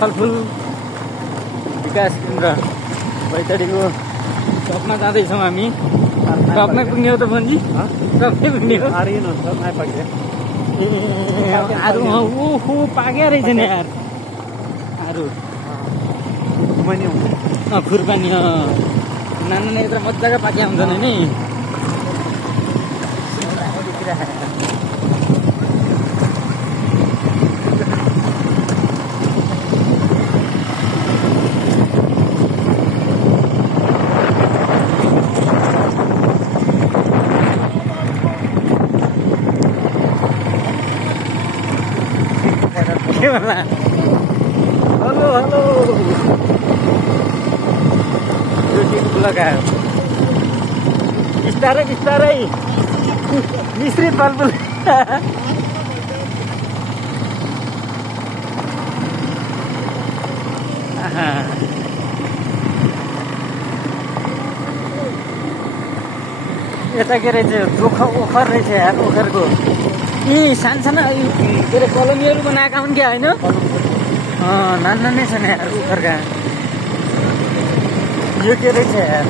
फलफुल विकास केन्द्र बैतडीको टपमा जाँदैछौँ हामी। टपमै पुग्ने हो त बन्जी? टपमै पुग्ने हो? आरु ओहो पाक्या रहेछ नि यार आरु खुर्पानी नाना यत्र मजाको पाक्या हुँदैन नि। हेलो हेलो यो सिट लगायो बिस्तारै बिस्तारै मिश्रित फलफुल यता के रहेछ ओखर रहेछ यार ओखरको यी सानसानो के अरे कलमीहरू बनाएका हुन् क्या होइन? नाना नै छन् यार ओखरका। यो के रहेछ यार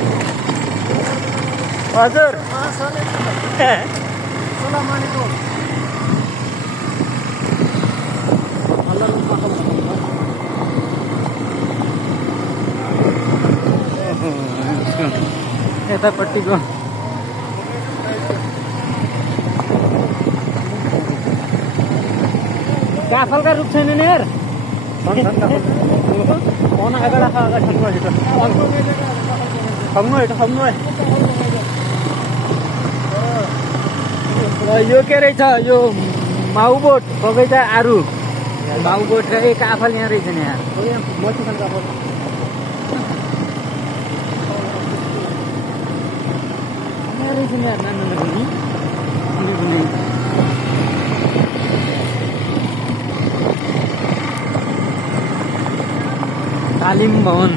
हजुर? यतापट्टिको काफलका रुख छैन नि यार? यो के रहेछ यो माउबोट बगैँचा आरु माउबोट र एक काफल यहाँ रहेछ नि यार। यहाँ रहेछ नि यार नाना तालिम भवन